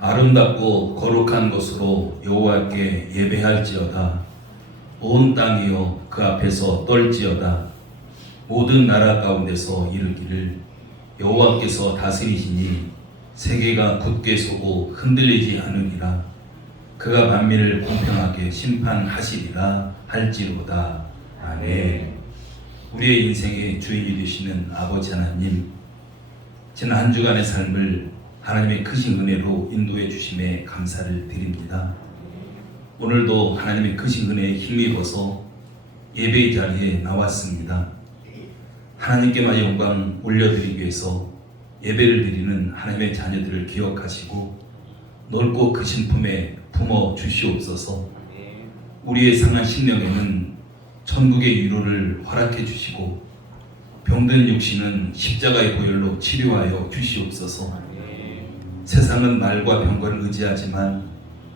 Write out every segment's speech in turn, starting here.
아름답고 거룩한 곳으로 여호와께 예배할지어다. 온 땅이여 그 앞에서 떨지어다. 모든 나라 가운데서 이르기를 여호와께서 다스리시니 세계가 굳게 서고 흔들리지 않으리라. 그가 만민을 공평하게 심판하시리라 할지로다. 아멘. 우리의 인생의 주인이 되시는 아버지 하나님, 지난 한 주간의 삶을 하나님의 크신 은혜로 인도해 주심에 감사를 드립니다. 오늘도 하나님의 크신 은혜에 힘입어서 예배의 자리에 나왔습니다. 하나님께만 영광 올려드리기 위해서 예배를 드리는 하나님의 자녀들을 기억하시고 넓고 크신 품에 품어 주시옵소서. 우리의 상한 심령에는 천국의 위로를 허락해 주시고 병든 육신은 십자가의 보혈로 치료하여 주시옵소서. 세상은 말과 병거를 의지하지만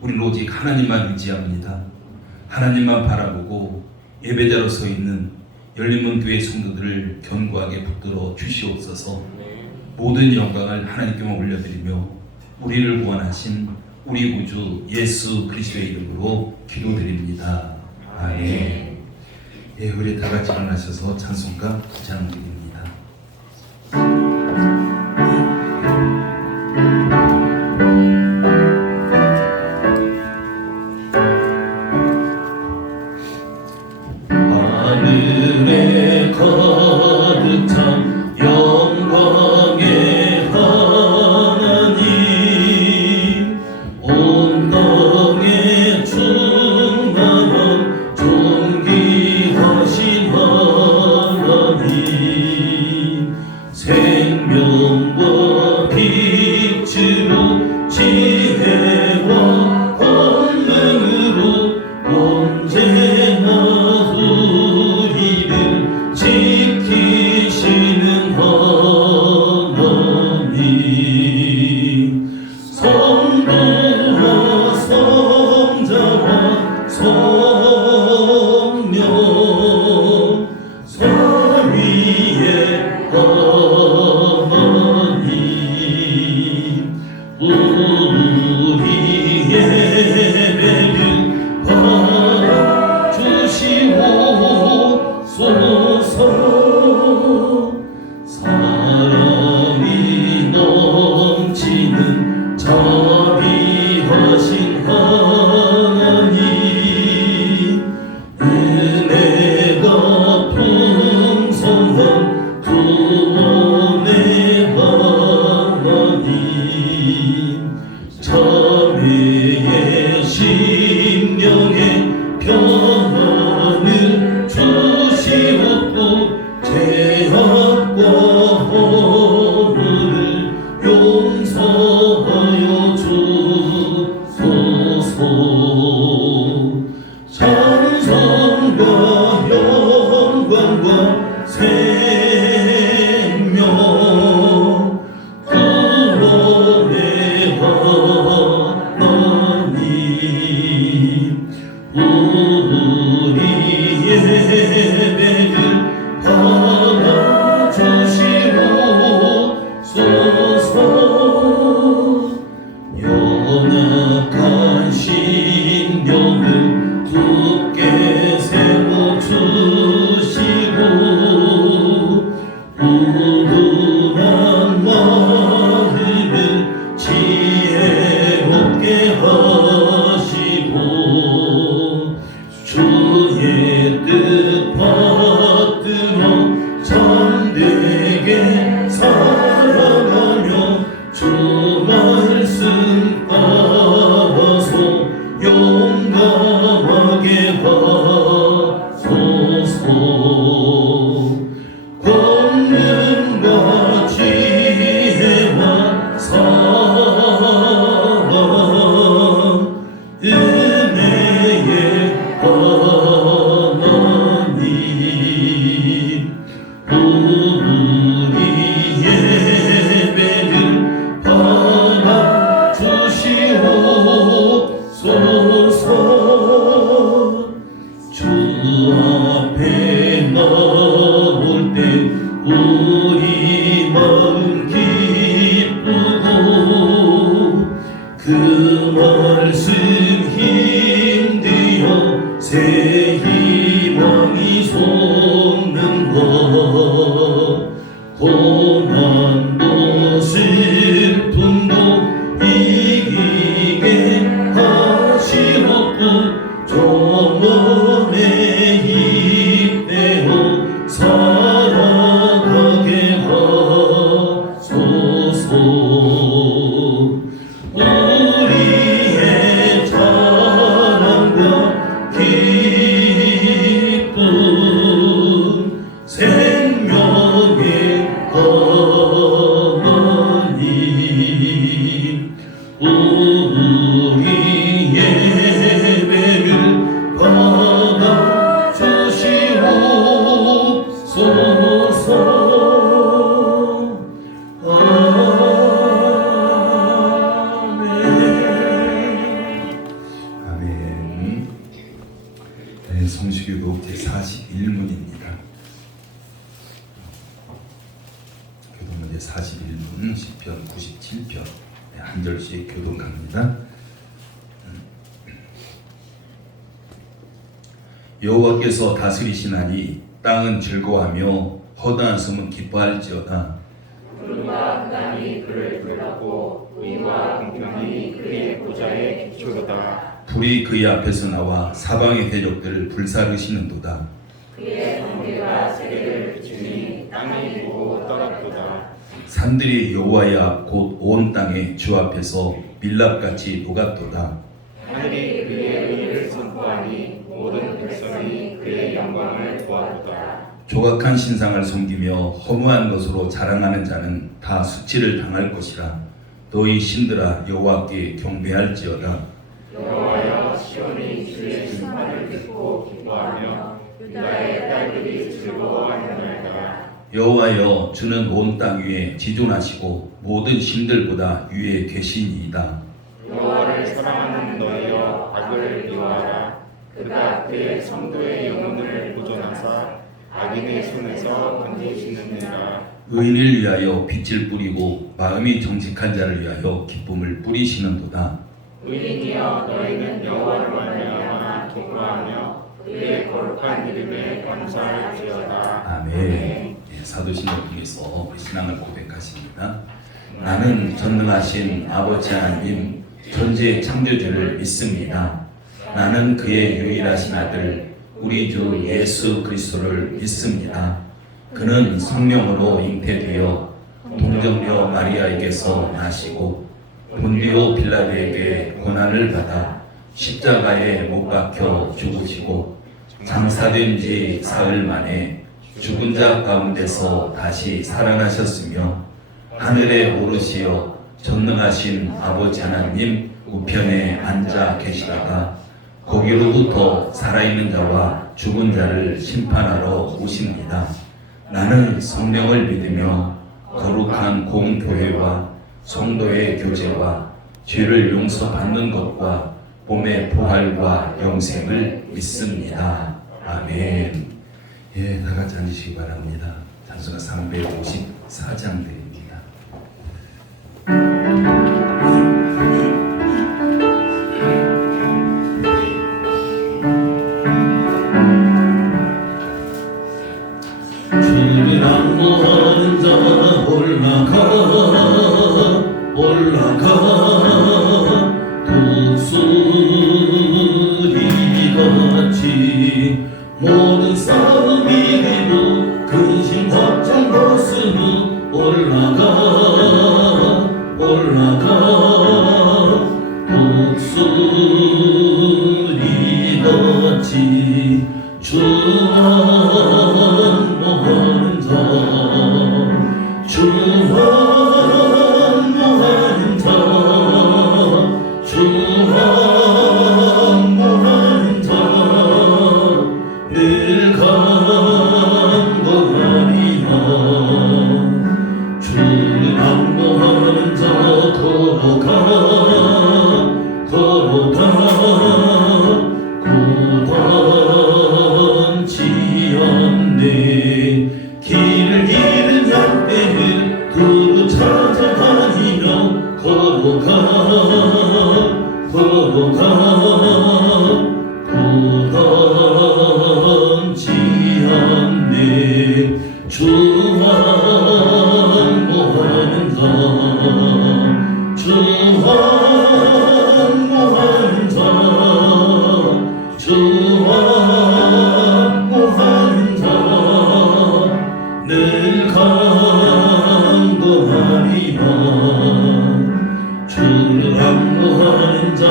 우리는 오직 하나님만 의지합니다. 하나님만 바라보고 예배자로 서 있는 열린문 교회 성도들을 견고하게 붙들어 주시옵소서. 모든 영광을 하나님께만 올려드리며 우리를 구원하신 우리 구주 예수 그리스도의 이름으로 기도드립니다. 아멘. 예, 우리 다 같이 일어나셔서 찬송가 부장 드립니다. 하늘에 가득 찬 영광의 하나님, 온 땅에 충만한 존귀하신 하나님, 생명과 빛으로 지혜와 권능으로 언제나 우리를 지키시는 하나님, 성부와 성자와 성령 삼위의 하나님, 우리의 예배를 받아주시옵소서. 사랑이 넘치는 자비하신 하나님, 은혜가 풍성한 구원의 하나님, 자매의 심령에 평안을 주시옵고 죄악과 허물을 용서하여 주소서. 찬송과 영광과 생명 구원의 하나님, 우리의 예배를 받아주시옵소서. 연약한 심령을 굳게 세워주시고 우둔한 마음을 지혜롭게 하시고 주의 뜻 받들어 참되게 살아가며 주 말씀 따라서 용감하게 하소서. 권능과 지혜와 사랑, 은혜의 하나님, 우리 예배를 받아주시옵소서. 그 말씀 힘되어 새 희망이 솟는 것 고난도 슬픔도 이기게 하시옵고 영원의 힘내어 살아가게 하소서. 우리의 자랑과 기쁨 생명의 하나님 우리 예배를 받아주시옵소서. 아멘. 네, 성수기도 제41문입니다. 교동문 제41문 10편 97편 한 절씩 교동 갑니다. 여호와께서 다스리시나니 땅은 즐거워하며 허다한 섬은 기뻐할지어다. 푸른과 그다음이 그를 둘러고 의와 공평이 그의 보좌의 기초로다. 불이 그의 앞에서 나와 사방의 대적들을 불사르시는도다. 그의 번개가 세계를 비추니 땅이 보고 떨었도다. 산들이 여호와의 앞 곧 온 땅의 주 앞에서 밀랍같이 녹았도다. 하늘이 그의 의를 선포하니 모든 백성이 그의 영광을 보았도다. 조각한 신상을 섬기며 허무한 것으로 자랑하는 자는 다 수치를 당할 것이라. 너희 신들아 여호와께 경배할지어다. 여호와여 시온이 주의 심판을 듣고 기뻐하며 유다의 딸들이 즐거워하느니라. 여호와여 주는 온 땅 위에 지존하시고 모든 신들보다 위에 계시니이다. 여호와를 사랑하는 너희여 악을 미워하라. 그가 그의 성도의 영혼을 보존하사 악인의 손에서 건지시느니라. 의인을 위하여 빛을 뿌리고 마음이 정직한 자를 위하여 기쁨을 뿌리시는도다. 의인이여 너희는 여호와를 말미암아 기뻐하며 그의 거룩한 이름에 감사할지어다. 아멘. 예, 사도신경 통해서 우리 신앙을 고백하십니다. 나는 전능하신 아버지 하나님 전지의 창조주를 믿습니다. 나는 그의 유일하신 아들 우리 주 예수 그리스도를 믿습니다. 그는 성령으로 잉태되어 동정녀 마리아에게서 나시고 본디오 빌라도에게 고난을 받아 십자가에 못 박혀 죽으시고 장사된 지 사흘 만에 죽은 자 가운데서 다시 살아나셨으며 하늘에 오르시어 전능하신 아버지 하나님 우편에 앉아 계시다가 거기로부터 살아있는 자와 죽은 자를 심판하러 오십니다. 나는 성령을 믿으며 거룩한 공교회와 성도의 교제와 죄를 용서받는 것과 몸의 부활과 영생을 믿습니다. 아멘. 예, 다 같이 앉으시기 바랍니다. 찬송가 354장들입니다. 주를 안무하는 자 올라가 독수리같이 모든 싸움 이기고 근심 걱정 벗으며 올라가 독수리같이 주 안무하는 자 늘 간구하리라. 주를 안무하는 자 걸어가 고단치 않네. 길을 잃은 양떼를 두루 찾아다니며 걸어가 고단치 않네 주 환모하는 자 주 환모하는 자 주 환모하는 자 늘 강건하리라 주를 안모하는 자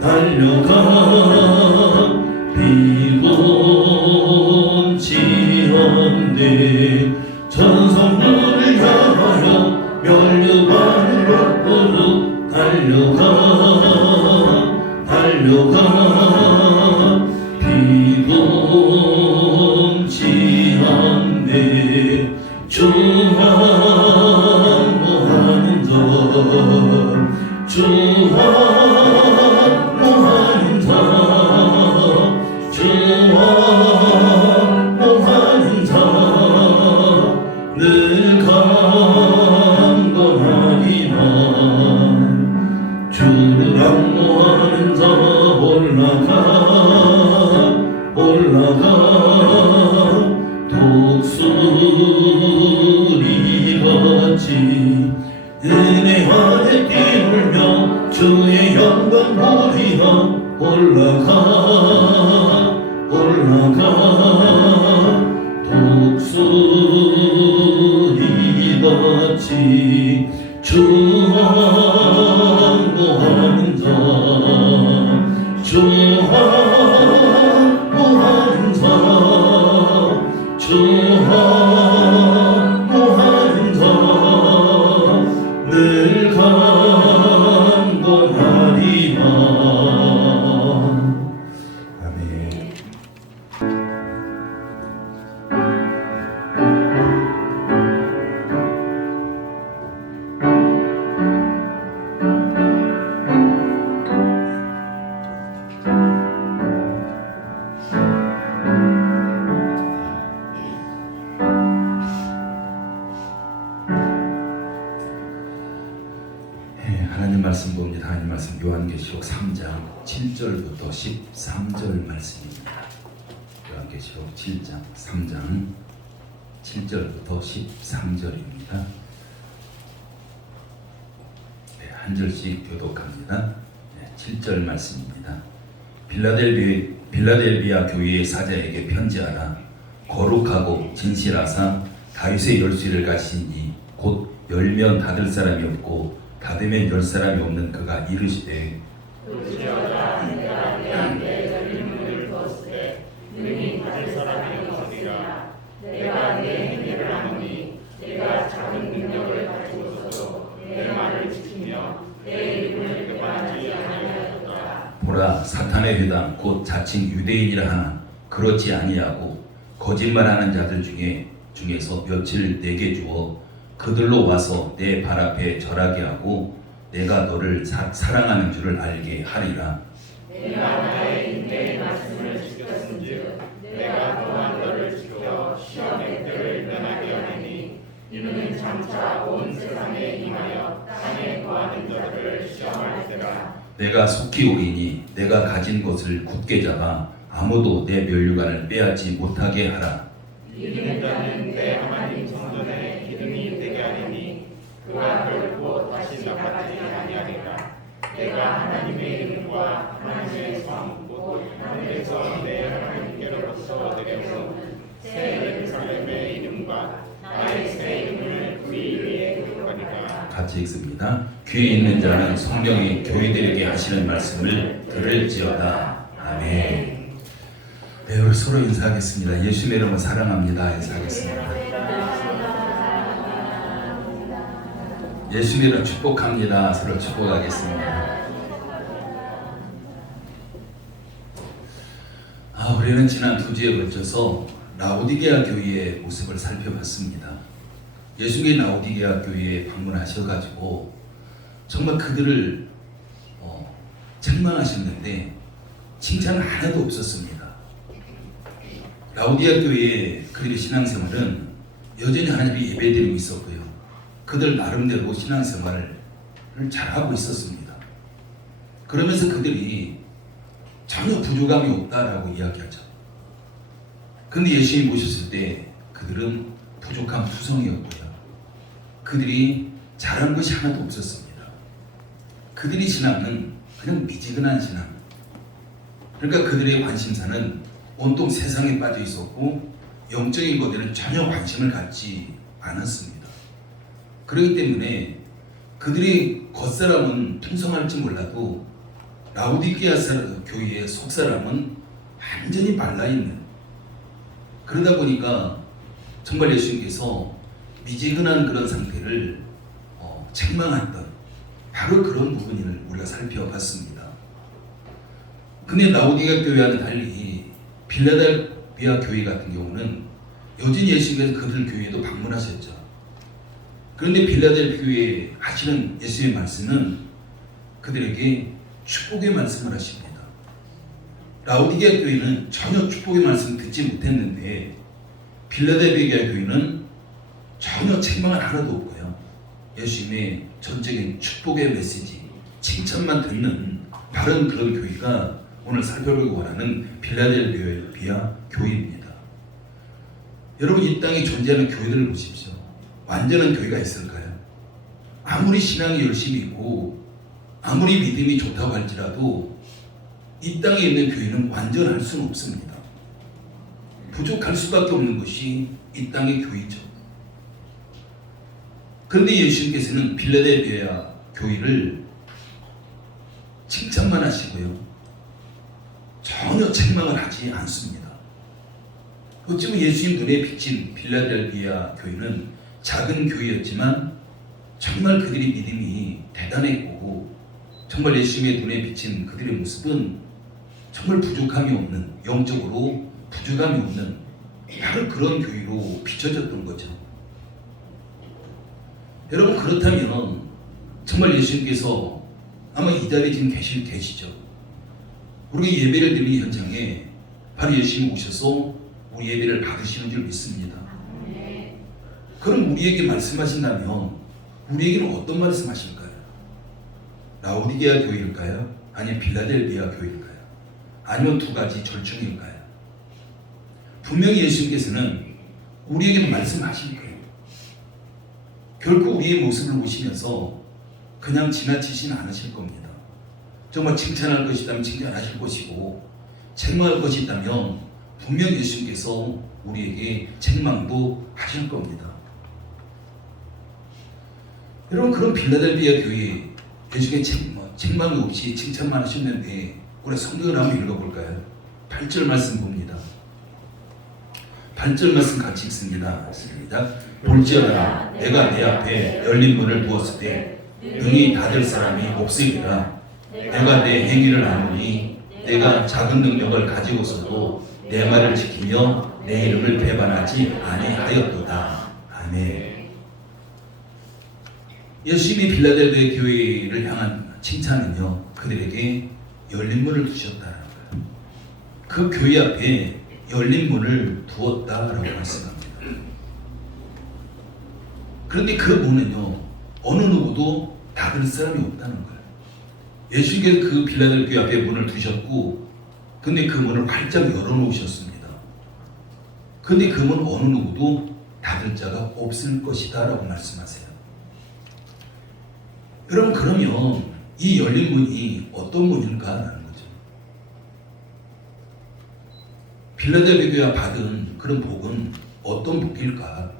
달려가 비곤치 않네 천성들을 향하여 멸류관을 옆으로 달려가 비곤치 않네 주 환모하는 자 주 환모하는 자 주 환모하는 자 늘 강건하리라 주를 안모하는 자 올라가 독수리같이 은혜 안에 뛰놀며 주의 영광 보리라 올라가 독수리같이 주 환모하는 자 주 환모하는 자 주 환모하는 자 늘 강건하리라 아멘. 하나님 말씀 봅니다. 하나님 말씀 요한계시록 3장 7절부터 13절 말씀입니다. 요한계시록 7장 3장 7절부터 13절입니다. 한 절씩 교독합니다. 7절 말씀입니다. 빌라델비아 교회의 사자에게 편지하라. 거룩하고 진실하사 다윗의 열쇠를 가진 이 곧 열면 닫을 사람이 없고 닫으면 열 사람이 없는 그가 이르시되 그지어다 내가 내 앞에 열린 문을 두었으되 능히 닫을 사람이 없으리라. 내가 내 행위를 아노니 내가 작은 능력을 가지고서도 내 말을 지키며 내 이름을 배반하지 아니하였다. 보라 사탄의 회당 곧 자칭 유대인이라 하나 그렇지 아니하고 거짓말하는 자들 중에서 며칠 내게 주어 그들로 와서 내 발 앞에 절하게 하고 내가 너를 사랑하는 줄을 알게 하리라. 내가 나의 인내의 말씀을 지켰은즉 내가 또한 너를 지켜 시험의 때를 면하게 하리니 이는 장차 온 세상에 임하여 땅에 거하는 자들을 시험할 때라. 내가 속히 오리니 내가 가진 것을 굳게 잡아 아무도 내 면류관을 빼앗지 못하게 하라. 이기는 자는 내 하나님 성전의 기름이 되게 하리니 그가 결코 다시 나가지 아니하리라. 내가 하나님의 이름과 하나님의 성 곧 하늘에서 내 하나님께로부터 내려온 새 예루살렘의 이름과 나의 새 이름을 그 위에 기록하리라. 같이 읽습니다. 귀에 있는 자는 성령이 교회들에게 하시는 말씀을 들을지어다. 아멘. 네, 우리 서로 인사하겠습니다. 예수님 이름으로 사랑합니다. 인사하겠습니다. 예수님 이름으로 축복합니다. 서로 축복하겠습니다. 우리는 지난 2주에 걸쳐서 라오디게아 교회의 모습을 살펴봤습니다. 예수님이 라오디게아 교회에 방문하셔가지고 정말 그들을 책망하셨는데 칭찬 하나도 없었습니다. 라오디게아 교회의 그들의 신앙생활은 여전히 하나님이 예배드리고 있었고요. 그들 나름대로 신앙생활을 잘하고 있었습니다. 그러면서 그들이 전혀 부족함이 없다라고 이야기하죠. 근데 예수님이 오셨을 때 그들은 부족함 투성이었고요. 그들이 잘한 것이 하나도 없었습니다. 그들이 신앙은 그냥 미지근한 신앙. 그러니까 그들의 관심사는 온통 세상에 빠져 있었고 영적인 것에는 전혀 관심을 갖지 않았습니다. 그렇기 때문에 그들이 겉사람은 풍성할지 몰라도 라오디게아 교회의 속사람은 완전히 말라있는, 그러다 보니까 정말 예수님께서 미지근한 그런 상태를 책망했던 바로 그런 부분을 우리가 살펴봤습니다. 근데 라오디게아 교회와는 달리 빌라델비아 교회 같은 경우는 여전히 예수님께서 그들 교회에도 방문하셨죠. 그런데 빌라델비아 교회에 하시는 예수님의 말씀은 그들에게 축복의 말씀을 하십니다. 라오디게아 교회는 전혀 축복의 말씀을 듣지 못했는데 빌라델비아 교회는 전혀 책망은 하나도 없고요. 예수님의 전적인 축복의 메시지, 칭찬만 듣는 바른 그런 교회가 오늘 살펴보기 원하는 빌라델비아 교회입니다. 여러분, 이 땅에 존재하는 교회들을 보십시오. 완전한 교회가 있을까요? 아무리 신앙이 열심히 있고 아무리 믿음이 좋다고 할지라도 이 땅에 있는 교회는 완전할 수는 없습니다. 부족할 수밖에 없는 것이 이 땅의 교회죠. 그런데 예수님께서는 빌라델비아 교회를 칭찬만 하시고요, 전혀 책망을 하지 않습니다. 어쩌면 예수님 눈에 비친 빌라델비아 교회는 작은 교회였지만 정말 그들의 믿음이 대단했고 정말 예수님의 눈에 비친 그들의 모습은 정말 부족함이 없는, 영적으로 부족함이 없는 바로 그런 교회로 비춰졌던 거죠. 여러분, 그렇다면 정말 예수님께서 아마 이 자리에 지금 계시죠. 우리가 예배를 드리는 현장에 바로 예수님이 오셔서 우리 예배를 받으시는 줄 믿습니다. 그럼 우리에게 말씀하신다면 우리에게는 어떤 말씀하실까요? 라오디게아 교회일까요? 아니면 빌라델비아 교회일까요? 아니면 두 가지 절충일까요? 분명히 예수님께서는 우리에게 말씀하실 거예요. 결코 우리의 모습을 보시면서 그냥 지나치진 않으실 겁니다. 정말 칭찬할 것이 있다면 칭찬하실 것이고 책망할 것이 있다면 분명히 예수님께서 우리에게 책망도 하실 겁니다. 여러분, 그런 빌라델비아 교회 예수님께 책망이 없이 칭찬만 하셨는데 우리 성경을 한번 읽어볼까요? 8절 말씀 봅니다. 8절 말씀 같이 읽습니다. 시작. 볼지어다 내가 내 앞에 열린 문을 두었을 때 능히 닫을 사람이 없으리라. 내가 내 행위를 아노니 내가 작은 능력을 가지고서도 내 말을 지키며 내 이름을 배반하지 아니하였도다. 아멘. 예수님이 빌라델비아 교회를 향한 칭찬은요, 그들에게 열린 문을 두셨다는 거예요. 그 교회 앞에 열린 문을 두었다라고 말씀합니다. 그런데 그 문은요, 어느 누구도 닫을 사람이 없다는 거예요. 예수님께서 그 빌라델비아 앞에 문을 두셨고, 근데 그 문을 활짝 열어놓으셨습니다. 근데 그 문 어느 누구도 닫을 자가 없을 것이다 라고 말씀하세요. 여러분, 그러면 이 열린 문이 어떤 문일까라는 거죠. 빌라델비아가 받은 그런 복은 어떤 복일까?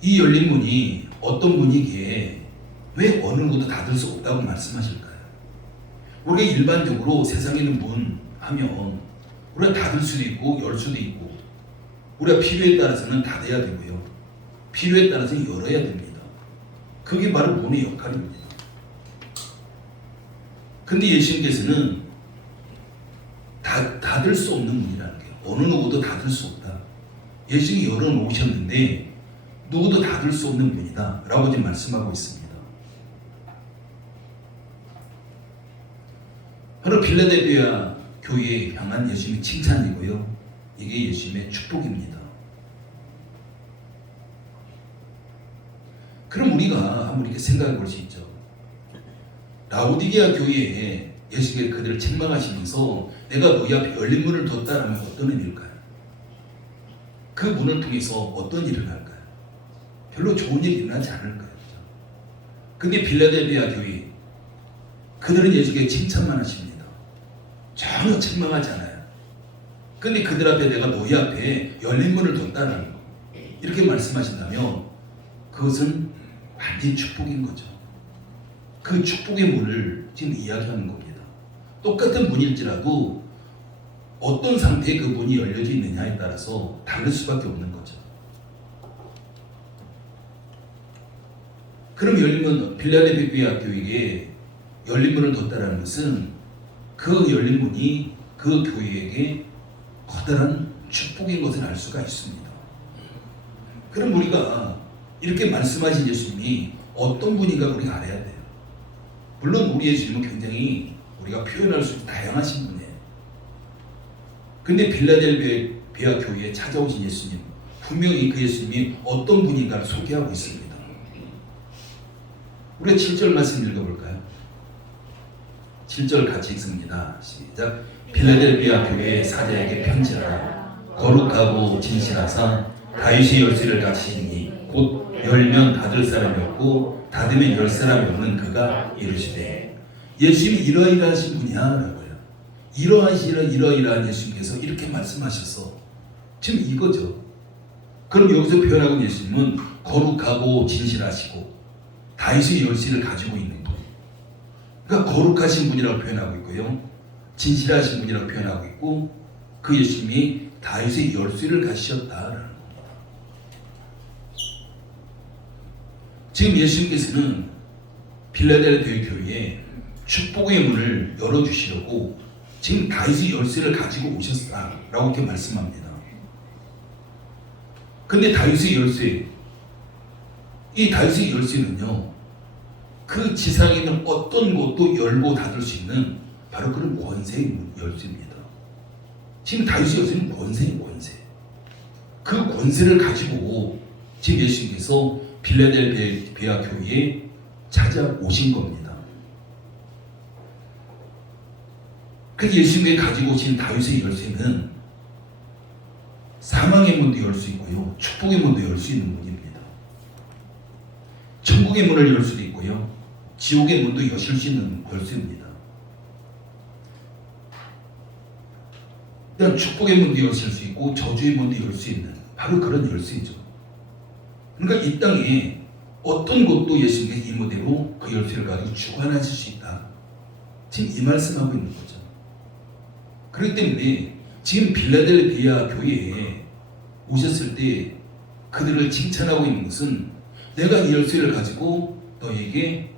이 열린 문이 어떤 문이기에 왜 어느 누구도 닫을 수 없다고 말씀하실까요? 우리가 일반적으로 세상에 있는 문 하면 우리가 닫을 수도 있고 열 수도 있고 우리가 필요에 따라서는 닫아야 되고요, 필요에 따라서는 열어야 됩니다. 그게 바로 문의 역할입니다. 근데 예수님께서는 닫을 수 없는 문이라는 게 어느 누구도 닫을 수 없다. 예수님이 열어놓으셨는데 누구도 닫을 수 없는 문이다 라고 지금 말씀하고 있습니다. 바로 빌라델비아 교회에 향한 예수님의 칭찬이고요, 이게 예수님의 축복입니다. 그럼 우리가 한번 이렇게 생각해 볼 수 있죠. 라오디게아 교회에 예수께서 그들을 책망하시면서 내가 너희 앞에 열린 문을 뒀다라면 어떤 의미일까요? 그 문을 통해서 어떤 일을 할까요? 별로 좋은 일이 일어나지 않을까요? 근데 빌라델비아 교회 그들은 예수께 칭찬만 하십니다. 전혀 책망하지 않아요. 근데 그들 앞에 내가 너희 앞에 열린 문을 뒀다라는 거 이렇게 말씀하신다면 그것은 완전히 축복인 거죠. 그 축복의 문을 지금 이야기하는 겁니다. 똑같은 문일지라도 어떤 상태에 그 문이 열려져 있느냐에 따라서 다를 수밖에 없는 거죠. 그럼 열린 문, 빌라델비아 교회에 열린 문을 뒀다라는 것은 그 열린 문이 그 교회에게 커다란 축복인 것을 알 수가 있습니다. 그럼 우리가 이렇게 말씀하신 예수님이 어떤 분인가 우리가 알아야 돼요. 물론 우리 예수님은 굉장히 우리가 표현할 수 있는 다양하신 분이에요. 근데 빌라델비아 교회에 찾아오신 예수님, 분명히 그 예수님이 어떤 분인가를 소개하고 있습니다. 우리가 7절 말씀 읽어볼까요? 7절 같이 읽습니다. 시작. 빌라델비아 교회의 사자에게 편지하라. 거룩하고 진실하사 다윗의 열쇠를 가지시니 곧 열면 닫을 사람이 없고 닫으면 열 사람이 없는 그가 이르시되. 예수님이 이러이러하신 분이야라고요. 이러이러한 예수님께서 이렇게 말씀하셔서 지금 이거죠. 그럼 여기서 표현하고 있는 예수님은 거룩하고 진실하시고 다윗의 열쇠를 가지고 있는 분. 그러니까 거룩하신 분이라고 표현하고 있고요. 진실하신 분이라고 표현하고 있고 그 예수님이 다윗의 열쇠를 가지셨다라는 겁니다. 지금 예수님께서는 빌라델비아 교회에 축복의 문을 열어주시려고 지금 다윗의 열쇠를 가지고 오셨다라고 이렇게 말씀합니다. 근데 다윗의 열쇠, 이 다윗의 열쇠는요, 그 지상에 있는 어떤 곳도 열고 닫을 수 있는 바로 그런 권세의 열쇠입니다. 지금 다윗의 열쇠는 권세의 권세. 그 권세를 가지고 지금 예수님께서 빌라델비아 교회에 찾아오신 겁니다. 그 예수님이 가지고 오신 다윗의 열쇠는 사망의 문도 열 수 있고요, 축복의 문도 열 수 있는 문입니다. 천국의 문을 열 수도 있고요, 지옥의 문도 여실 수 있는 열쇠입니다. 그냥 축복의 문도 여실 수 있고 저주의 문도 열 수 있는 바로 그런 열쇠죠. 그러니까 이 땅에 어떤 곳도 예수님께서 이 무대로 그 열쇠를 가지고 주관하실 수 있다. 지금 이 말씀하고 있는 거죠. 그렇기 때문에 지금 빌라델비아 교회에 오셨을 때 그들을 칭찬하고 있는 것은 내가 이 열쇠를 가지고 너에게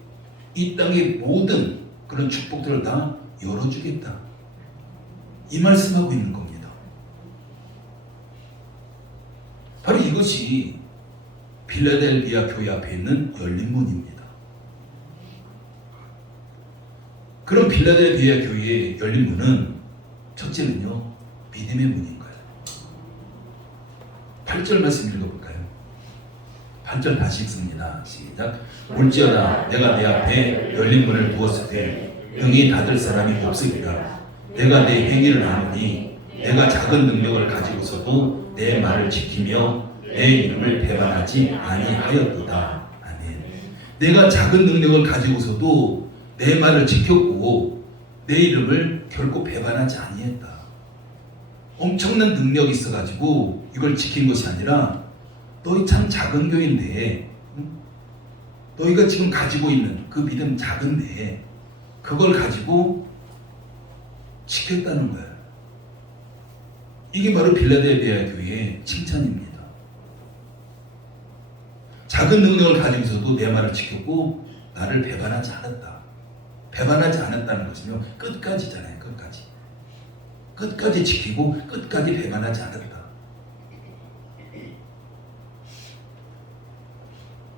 이 땅의 모든 그런 축복들을 다 열어주겠다. 이 말씀하고 있는 겁니다. 바로 이것이 빌라델비아 교회 앞에 있는 열린 문입니다. 그럼 빌라델비아 교회의 열린 문은 첫째는요, 믿음의 문인가요? 8절 말씀 읽어볼까요? 8절 다시 읽습니다. 시작. 올지어다 내가 내 앞에 열린 문을 두었을 때 능히 닫을 사람이 없으리라. 내가 내 행위를 아노니 내가 작은 능력을 가지고서도 내 말을 지키며 내 이름을 배반하지 아니하였도다. 아멘. 내가 작은 능력을 가지고서도 내 말을 지켰고 내 이름을 결코 배반하지 아니했다. 엄청난 능력이 있어가지고 이걸 지킨 것이 아니라 너희 참 작은 교회인데 너희가 지금 가지고 있는 그 믿음 작은데 그걸 가지고 지켰다는 거예요. 이게 바로 빌라델비아 교회의 칭찬입니다. 작은 능력을 가지고서도 내 말을 지켰고 나를 배반하지 않았다. 배반하지 않았다는 것은요, 끝까지잖아요. 끝까지 지키고 끝까지 배반하지 않았다.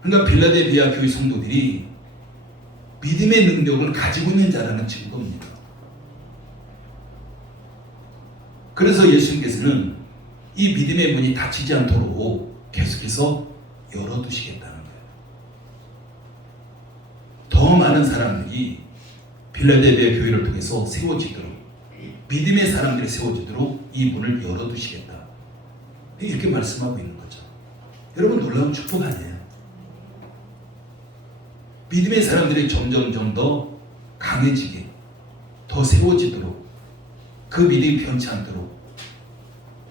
그러니까 빌라델비아 교회 성도들이 믿음의 능력을 가지고 있는 자라는 증거입니다. 그래서 예수님께서는 이 믿음의 문이 닫히지 않도록 계속해서 열어두시겠다는 거예요. 수많은 사람들이 빌라델비아 교회를 통해서 세워지도록, 믿음의 사람들이 세워지도록 이 문을 열어두시겠다, 이렇게 말씀하고 있는 거죠. 여러분, 놀라운 축복 아니에요? 믿음의 사람들이 점점 더 강해지게, 더 세워지도록, 그 믿음이 변치 않도록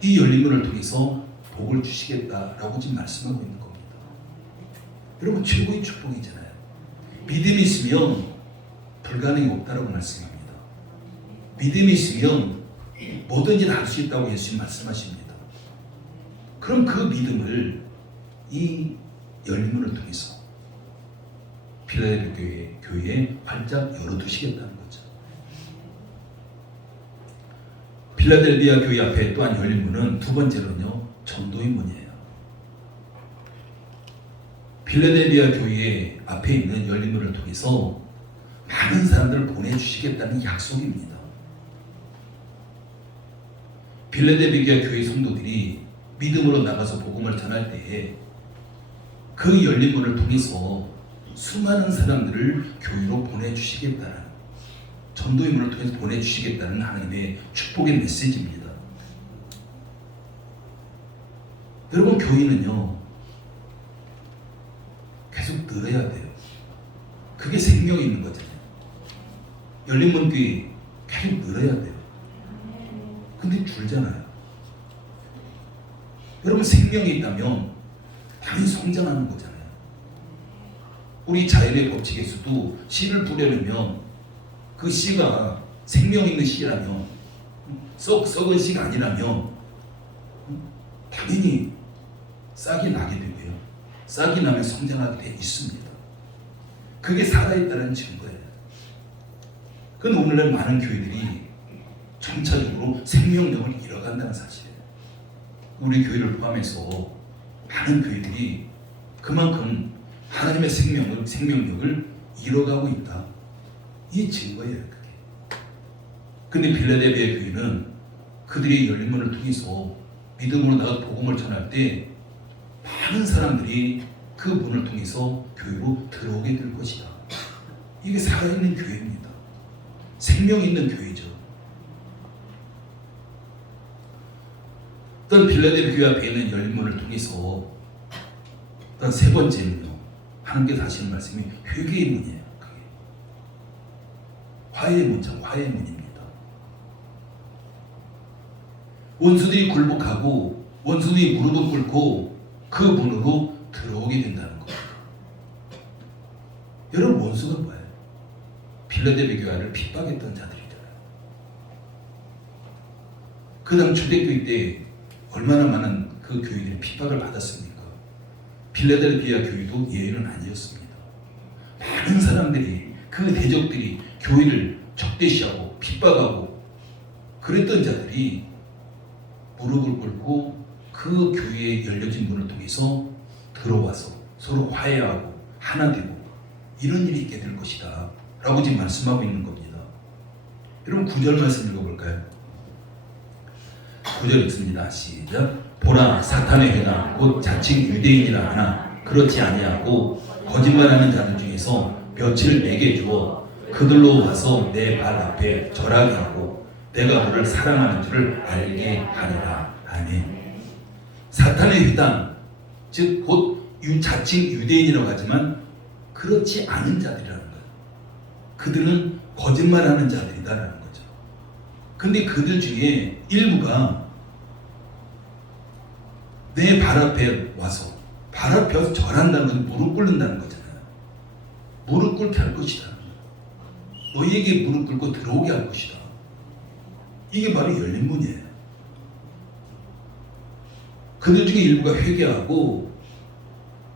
이 열린 문을 통해서 복을 주시겠다라고 지금 말씀하고 있는 겁니다. 여러분, 최고의 축복이잖아요. 믿음이 있으면 불가능이 없다라고 말씀합니다. 믿음이 있으면 뭐든지 할 수 있다고 예수님 말씀하십니다. 그럼 그 믿음을 이 열린 문을 통해서 필라델피아 교회에 활짝 열어두시겠다는 거죠. 필라델비아 교회 앞에 또한 열린 문은 두 번째로는요, 전도의 문이에요. 필라델비아 교회 앞에 있는 열린 문을 통해서 많은 사람들을 보내주시겠다는 약속입니다. 필라델비아 교회 성도들이 믿음으로 나가서 복음을 전할 때에 그 열린 문을 통해서 수많은 사람들을 교회로 보내주시겠다는, 전도의 문을 통해서 보내주시겠다는 하나님의 축복의 메시지입니다. 여러분, 교회는요 계속 늘어야 돼요. 그게 생명이 있는 거잖아요. 열린 문 교회 계속 늘어야 돼요. 근데 줄잖아요. 여러분, 생명이 있다면 당연히 성장하는 거잖아요. 우리 자연의 법칙에서도 씨를 뿌려놓으면 그 씨가 생명 있는 씨라면, 썩은 씨가 아니라면 당연히 싹이 나게 되고요, 싹이 나면 성장하게 되어 있습니다. 그게 살아있다는 증거예요. 그건 오늘날 많은 교회들이 점차적으로 생명력을 잃어간다는 사실이에요. 우리 교회를 포함해서 많은 교회들이 그만큼 하나님의 생명력을 잃어가고 있다, 이 증거예요. 그게. 근데 빌라델비아 교회는 그들의 열린 문을 통해서 믿음으로 나가 복음을 전할 때 많은 사람들이 그 문을 통해서 교회로 들어오게 될 것이다. 이게 살아있는 교회입니다. 생명 있는 교회죠. 어떤 빌라델비아 교회 앞에 있는 열린 문을 통해서 어떤 세 번째는요, 하나님께서 하시는 말씀이 회개의 문이에요. 그게 화해의 문장, 화해의 문입니다. 원수들이 굴복하고 원수들이 무릎을 꿇고 그 문으로 들어오게 된다는 겁니다. 여러분, 원수가 뭐예요? 빌라델비아 교회를 핍박했던 자들이잖아요. 그 다음 초대교회 때 얼마나 많은 그 교회들이 핍박을 받았습니까? 빌라델비아 교회도 예외는 아니었습니다. 많은 사람들이, 그 대적들이 교회를 적대시하고 핍박하고 그랬던 자들이 무릎을 꿇고 그 교회에 열려진 문을 통해서 들어와서 서로 화해하고 하나 되고 이런 일이 있게 될 것이다 라고 지금 말씀하고 있는 겁니다. 여러분, 9절 말씀 읽어볼까요? 9절 읽습니다. 시작. 보라, 사탄의 회당 곧 자칭 유대인이라 하나 그렇지 아니하고 거짓말하는 자들 중에서 며칠 내게 주어 그들로 와서 내 발 앞에 절하게 하고 내가 그를 사랑하는 줄을 알게 하리라. 아멘. 사탄의 회당, 즉 곧 자칭 유대인이라고 하지만 그렇지 않은 자들이라는 거예요. 그들은 거짓말하는 자들이다라는 거죠. 근데 그들 중에 일부가 내 발 앞에 와서, 발 앞에 와서 절한다는 건 무릎 꿇는다는 거잖아요. 무릎 꿇게 할 것이다. 너희에게 무릎 꿇고 들어오게 할 것이다. 이게 바로 열린 문이에요. 그들 중에 일부가 회개하고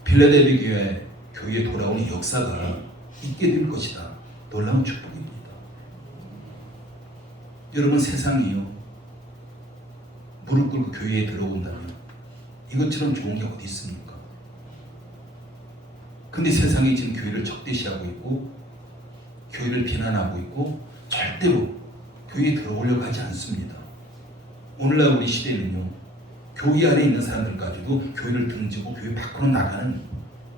빌라델비아 교회에 돌아오는 역사가 있게 될 것이다. 놀라운 축복입니다. 여러분, 세상이요, 무릎 꿇고 교회에 들어온다면 이것처럼 좋은 게 어디 있습니까? 근데 세상이 지금 교회를 적대시하고 있고 교회를 비난하고 있고 절대로 교회에 들어오려고 하지 않습니다. 오늘날 우리 시대는요, 교회 안에 있는 사람들 가지고 교회를 등지고 교회 밖으로 나가는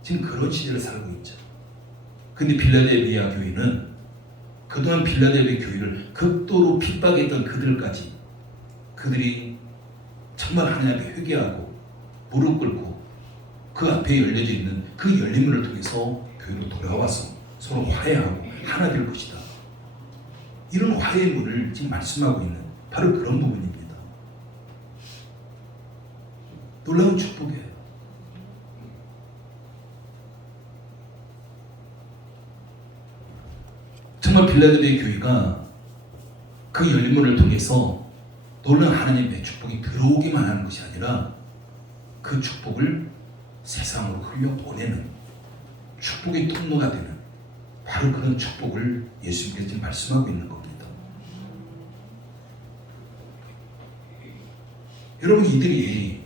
지금 그런 시대를 살고 있죠. 근데 빌라델비아 교회는 그동안 빌라델비아 교회를 극도로 핍박했던 그들까지 그들이 정말 하나님 앞에 회개하고 무릎 꿇고 그 앞에 열려져 있는 그 열린 문을 통해서 교회로 돌아와서 서로 화해하고 하나 될 것이다. 이런 화해의 문을 지금 말씀하고 있는 바로 그런 부분입니다. 놀라운 축복이에요. 정말 빌라델비아 교회가 그 열린 문을 통해서 놀라운 하나님의 축복이 들어오기만 하는 것이 아니라 그 축복을 세상으로 흘려보내는 축복의 통로가 되는 바로 그런 축복을 예수님께서 지금 말씀하고 있는 겁니다. 여러분, 이들이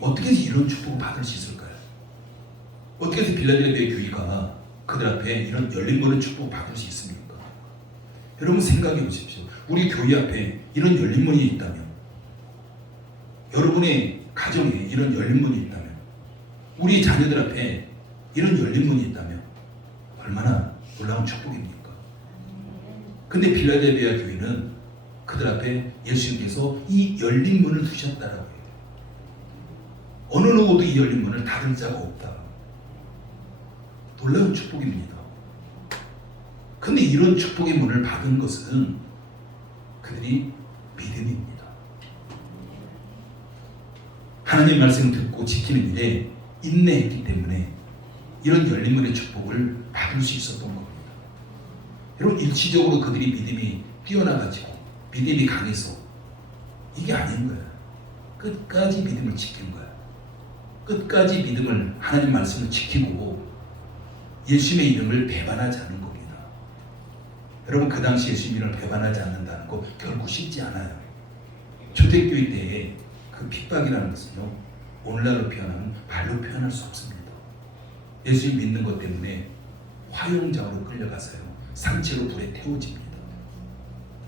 어떻게 해서 이런 축복을 받을 수 있을까요? 어떻게 해서 빌라델비아 교회가 그들 앞에 이런 열린 문의 축복을 받을 수 있습니까? 여러분, 생각해 보십시오. 우리 교회 앞에 이런 열린 문이 있다면, 여러분의 가정에 이런 열린 문이 있다면, 우리 자녀들 앞에 이런 열린 문이 있다면 얼마나 놀라운 축복입니까? 근데 빌라델비아 교회는 그들 앞에 예수님께서 이 열린 문을 두셨다라고 해요. 어느 누구도 이 열린 문을 닫을 자가 없다. 놀라운 축복입니다. 근데 이런 축복의 문을 받은 것은 그들이 믿음입니다. 하나님의 말씀을 듣고 지키는 일에 인내했기 때문에 이런 열린 문의 축복을 받을 수 있었던 겁니다. 여러분, 일시적으로 그들이 믿음이 뛰어나가지고 믿음이 강해서 이게 아닌 거예요. 끝까지 믿음을 지킨 거예요. 끝까지 믿음을, 하나님 말씀을 지키고 예수님의 이름을 배반하지 않는 겁니다. 여러분, 그 당시 예수님 이름을 배반하지 않는다는 거 결코 쉽지 않아요. 초대교회 때에 그 핍박이라는 것은요, 오늘날로 표현하면 말로 표현할 수 없습니다. 예수님 믿는 것 때문에 화용장으로 끌려가서요, 상체로 불에 태워집니다.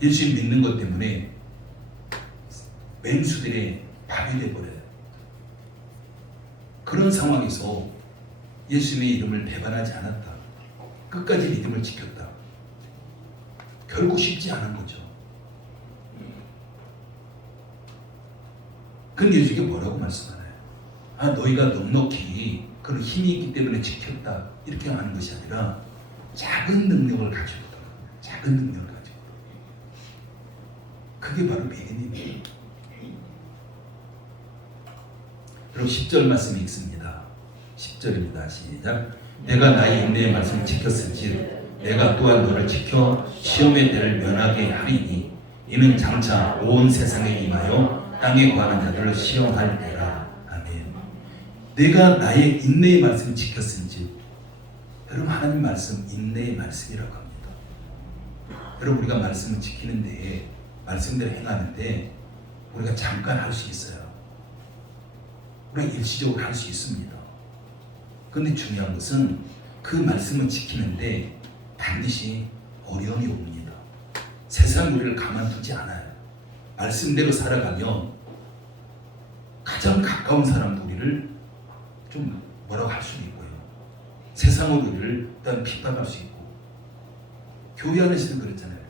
예수님 믿는 것 때문에 맹수들의 밥이 되어버려요. 그런 상황에서 예수님의 이름을 배반하지 않았다. 끝까지 믿음을 지켰다. 결국 쉽지 않은 거죠. 근데 예수님이 뭐라고 말씀하나요? 너희가 넉넉히 그런 힘이 있기 때문에 지켰다, 이렇게 하는 것이 아니라 작은 능력을 가지고 있다. 작은 능력을 가지고. 그게 바로 믿음입니다. 여러분, 10절 말씀이 있습니다. 10절입니다. 시작. 내가 나의 인내의 말씀을 지켰은즉 내가 또한 너를 지켜 시험의 때를 면하게 하리니 이는 장차 온 세상에 임하여 땅에 관한 자들을 시험할 때라. 아멘. 내가 나의 인내의 말씀을 지켰은즉, 여러분, 하나님 말씀 인내의 말씀이라고 합니다. 여러분, 우리가 말씀을 지키는 데에 말씀대로 행하는데 우리가 잠깐 할 수 있어요. 우리가 일시적으로 할 수 있습니다. 그런데 중요한 것은 그 말씀을 지키는데 반드시 어려움이 옵니다. 세상 우리를 가만두지 않아요. 말씀대로 살아가면 가장 가까운 사람도 우리를 좀 뭐라고 할 수도 있고요. 세상으로 우리를 일단 핍박할 수 있고, 교회 안에서도 그렇잖아요.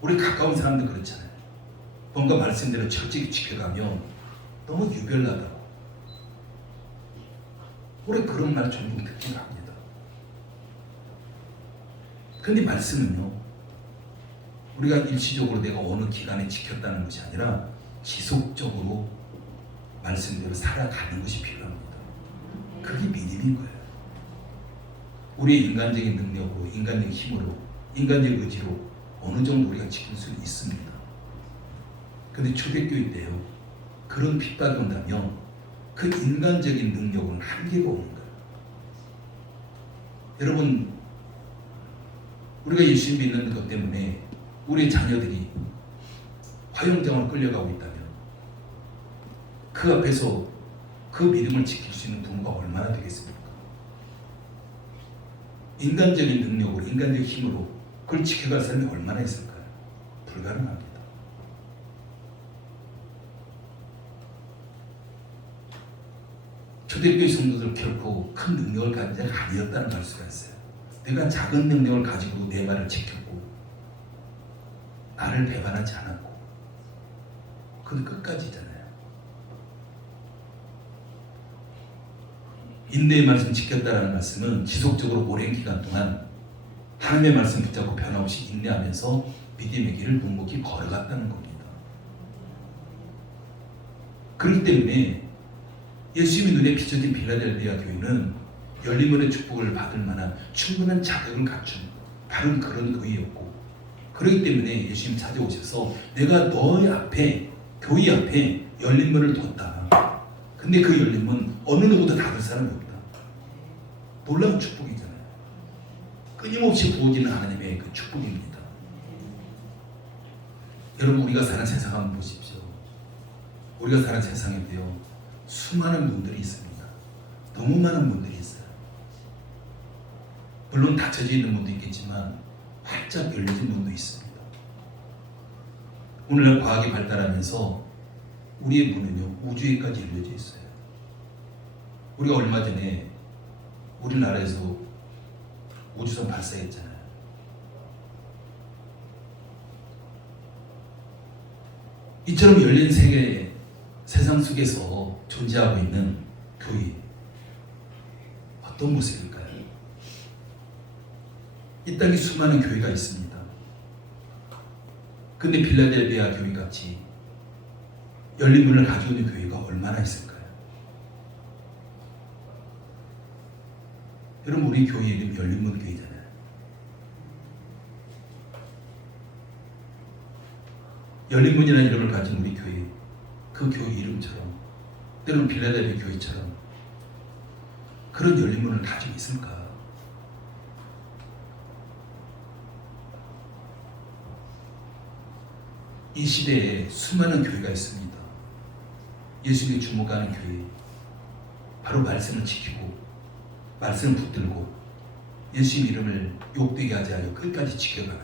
우리 가까운 사람도 그렇잖아요. 뭔가 말씀대로 철저히 지켜가면 너무 유별나다고, 우리 그런 말 종종 듣긴 합니다. 근데 말씀은요, 우리가 일시적으로 내가 어느 기간에 지켰다는 것이 아니라 지속적으로 말씀대로 살아가는 것이 필요합니다. 그게 믿음인 거예요. 우리의 인간적인 능력으로, 인간적인 힘으로, 인간적인 의지로 어느 정도 우리가 지킬 수 있습니다. 근데 초대교회 때요, 그런 핍박이 온다면 그 인간적인 능력은 한계가 오는 거예요. 여러분, 우리가 예수 믿는 것 때문에 우리 자녀들이 화형장으로 끌려가고 있다면 그 앞에서 그 믿음을 지킬 수 있는 부모가 얼마나 되겠습니까? 인간적인 능력으로, 인간적인 힘으로 그걸 지켜갈 사람이 얼마나 있을까요? 불가능합니다. 초대교회 성도들 결코 큰 능력을 가진 자가 아니었다는 걸 수가 있어요. 내가 작은 능력을 가지고 내 말을 지켰고 나를 배반하지 않았고 그는 끝까지잖아요. 인내의 말씀 지켰다라는 말씀은 지속적으로 오랜 기간 동안 하나님의 말씀 붙잡고 변함없이 인내하면서 믿음의 길을 묵묵히 걸어갔다는 겁니다. 그렇기 때문에 예수님의 눈에 비춰진 빌라델비아 교회는 열린 축복을 받을 만한 충분한 자격을 갖춘 바로 그런 교회였고, 그렇기 때문에 예수님 찾아오셔서 내가 너희 앞에, 교회 앞에 열린 문을 뒀다. 근데 그 열린 문 어느 누구도 닫을 사람이 없다. 놀라운 축복이잖아요. 끊임없이 부어지는 하나님의 그 축복입니다. 여러분, 우리가 사는 세상 한번 보십시오. 우리가 사는 세상에도요, 수많은 문들이 있습니다. 너무 많은 문들이 있어요. 물론 닫혀져 있는 문도 있겠지만 활짝 열려진 문도 있습니다. 오늘날 과학이 발달하면서 우리의 문은요, 우주에까지 열려져 있어요. 우리가 얼마 전에 우리나라에서 우주선 발사했잖아요. 이처럼 열린 세상 속에서 존재하고 있는 교회, 어떤 모습일까요? 이 땅에 수많은 교회가 있습니다. 근데 빌라델비아 교회 같이 열린 문을 가지고 있는 교회가 얼마나 있을까요? 여러분, 우리 교회 이름이 열린 문 교회잖아요. 열린 문이라는 이름을 가진 우리 교회, 그 교회 이름처럼, 때로는 빌라델비아 교회처럼 그런 열린 문을 가지고 있을까? 이 시대에 수많은 교회가 있습니다. 예수님이 주목하는 교회, 바로 말씀을 지키고 말씀을 붙들고 예수님 이름을 욕되게 하지 않고 끝까지 지켜가는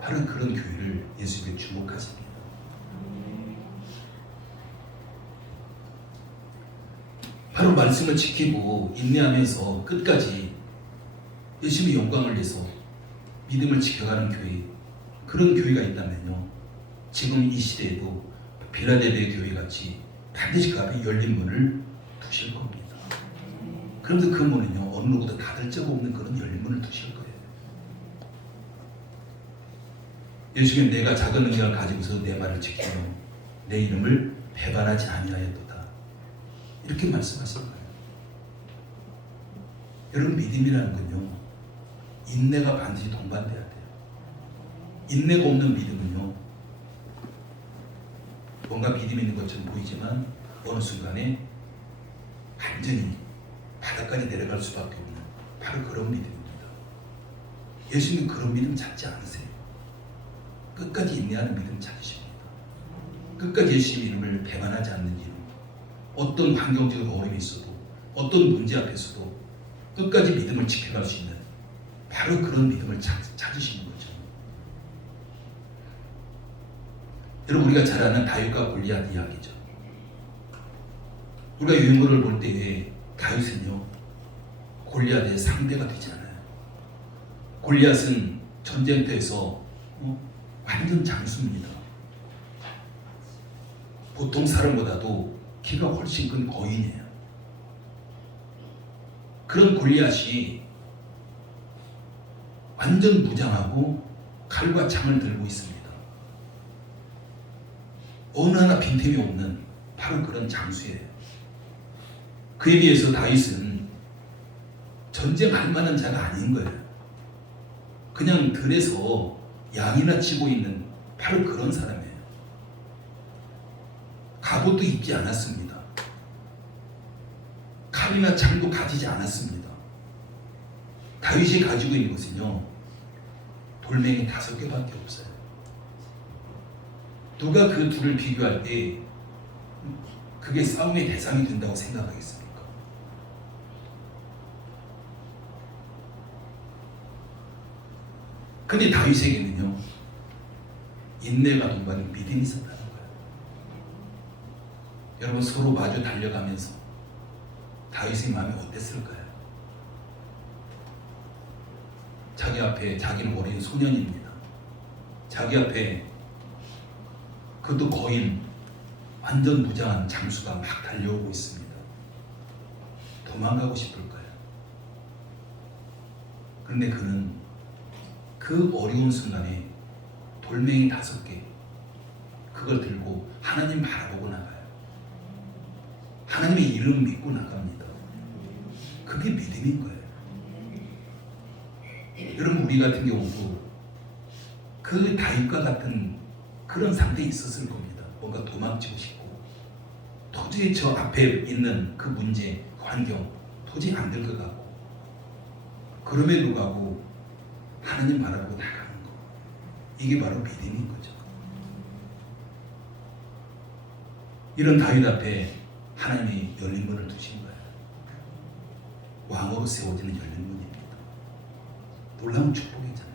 바로 그런 교회를 예수님이 주목하십니다. 바로 말씀을 지키고 인내하면서 끝까지 예수님의 영광을 위해서 믿음을 지켜가는 교회, 그런 교회가 있다면요, 지금 이 시대에도 빌라델비아 교회 같이 반드시 그 앞에 열린 문을 두실 겁니다. 그런데 그 문은요, 어느 누구도 닫을 적 없는 그런 열린 문을 두실 거예요. 예수님은 내가 작은 능력을 가지고서 내 말을 지키며 내 이름을 배반하지 아니하였도다, 이렇게 말씀하신 거예요. 여러분, 믿음이라는 건요, 인내가 반드시 동반돼야 돼요. 인내가 없는 믿음은요, 뭔가 믿음 있는 것처럼 보이지만 어느 순간에 완전히 바닥까지 내려갈 수밖에 없는 바로 그런 믿음입니다. 예수님은 그런 믿음 찾지 않으세요. 끝까지 인내하는 믿음 찾으십니다. 끝까지 예수님 이름을 배반하지 않는 이름, 어떤 환경적인 어려움이 있어도, 어떤 문제 앞에서도 끝까지 믿음을 지켜갈 수 있는 바로 그런 믿음을 찾으시는 거죠. 여러분, 우리가 잘 아는 다윗과 골리앗 이야기죠. 우리가 유행어를 볼 때에 다윗은요, 골리앗의 상대가 되잖아요. 골리앗은 전쟁터에서 완전 장수입니다. 보통 사람보다도 키가 훨씬 큰 거인이에요. 그런 골리앗이 완전 무장하고 칼과 창을 들고 있습니다. 어느 하나 빈틈이 없는 바로 그런 장수예요. 그에 비해서 다윗은 전쟁할 만한 자가 아닌 거예요. 그냥 들에서 양이나 치고 있는 바로 그런 사람이에요. 갑옷도 입지 않았습니다. 칼이나 창도 가지지 않았습니다. 다윗이 가지고 있는 것은요, 돌멩이 5개밖에 없어요. 누가 그 둘을 비교할 때 그게 싸움의 대상이 된다고 생각하겠습니까? 근데 다윗에게는요, 인내가 동반된 믿음이 있었다는 거예요. 여러분, 서로 마주 달려가면서 다윗의 마음이 어땠을까요? 자기 앞에 자기는 어린 소년입니다. 자기 앞에 그것도 거인 완전 무장한 장수가 막 달려오고 있습니다. 도망가고 싶을 거예요. 그런데 그는 그 어려운 순간에 돌멩이 5개 그걸 들고 하나님 바라보고 나가요. 하나님의 이름 믿고 나갑니다. 그게 믿음인 거예요. 여러분, 우리 같은 경우도 그 다윗과 같은 그런 상태에 있었을 겁니다. 뭔가 도망치고 싶고 도저히 저 앞에 있는 그 문제, 그 환경 도저히 안 될 것 같고, 그럼에도 불구하고 하나님 바라보고 나가는 거, 이게 바로 믿음인 거죠. 이런 다윗 앞에 하나님이 열린 문을 두신 거예요. 왕으로 세워지는 열린 문입니다. 놀라운 축복이잖아요.